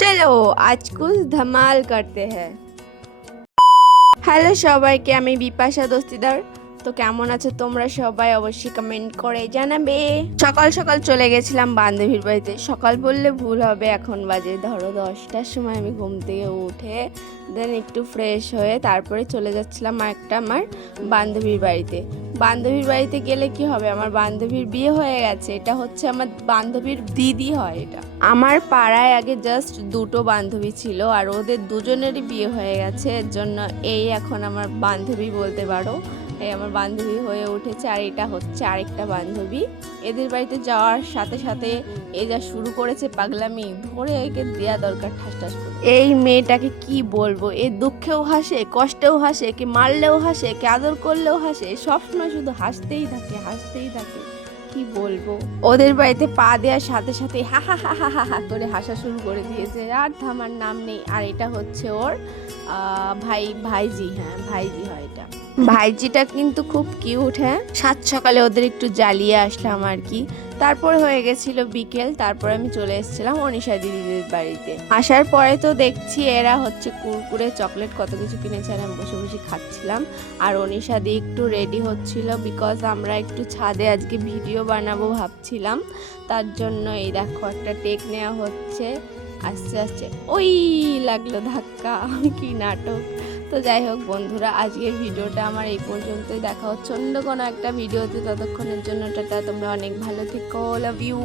চলো আজ কুছ ধামাল করতে হ্যাঁ হ্যালো সবাইকে, আমি বিপাশা দস্তিদার। তো কেমন আছো তোমরা সবাই অবশ্যই কমেন্ট করে জানাবে। সকাল সকাল চলে গেছিলাম বান্ধবীর বাড়িতে। সকাল বললে ভুল হবে, এখন বাজে ধরো দশটার সময় আমি ঘুম থেকে উঠে দেন একটু ফ্রেশ হয়ে তারপরে চলে যাচ্ছিলাম একটা আমার বান্ধবীর বাড়িতে। বান্ধবীর বাড়িতে গেলে কি হবে? আমার বান্ধবীর বিয়ে হয়ে গেছে। এটা হচ্ছে আমার বান্ধবীর দিদি হয় এটা। আমার পাড়ায় আগে জাস্ট দুটো বান্ধবী ছিল আর ওদের দুজনেরই বিয়ে হয়ে গেছে। এর জন্য এই এখন আমার বান্ধবী বলতে পারো। আমার বান্ধবী হয়ে উঠেছে আর এটা হচ্ছে আরেকটা বান্ধবী। এদের বাড়িতে যাওয়ার সাথে সাথে এ যা শুরু করেছে পাগলামি ধরে একে দেওয়া দরকার ঠাস ঠাস করে। এই মেয়েটাকে কি বলব? এ দুঃখেও হাসে, কষ্টেও হাসে, একে মারলেও হাসে, একে আদর করলেও হাসে সবসময় শুধু হাসতেই থাকে হাসতেই থাকে। কি বলব? ওদের বাড়িতে পা দেওয়ার সাথে সাথে হা হা হা হা হা হা করে হাসা শুরু করে দিয়েছে। আর থামার নাম নেই। আর এটা হচ্ছে ওর ভাই, ভাইজি হ্যাঁ ভাইজি হয় এটা। ভাইজিটা কিন্তু খুব কিউট হ্যাঁ। সাত সকালে ওদের একটু জ্বালিয়ে আসলাম আর কি। তারপর হয়ে গেছিল বিকেল, তারপর আমি চলে এসেছিলাম অনিশা দিদিদের বাড়িতে। আসার পরে তো দেখছি এরা হচ্ছে কুরকুরে, চকলেট, কত কিছু কিনেছে আর আমি বসে বসে খাচ্ছিলাম। আর অনিশা দি একটু রেডি হচ্ছিল বিকজ আমরা একটু ছাদে আজকে ভিডিও বানাবো ভাবছিলাম। তার জন্য এই দেখো একটা টেক নেওয়া হচ্ছে। আস্তে আস্তে, ওই লাগল ধাক্কা, কি নাটক। তো যাই হোক বন্ধুরা, আজকের ভিডিওটা আমার এই পর্যন্তই। দেখা হচ্ছে অন্য কোনো একটা ভিডিওতে। ততক্ষণের জন্য টাটা, তোমরা অনেক ভালো থেকো লাভ ইউ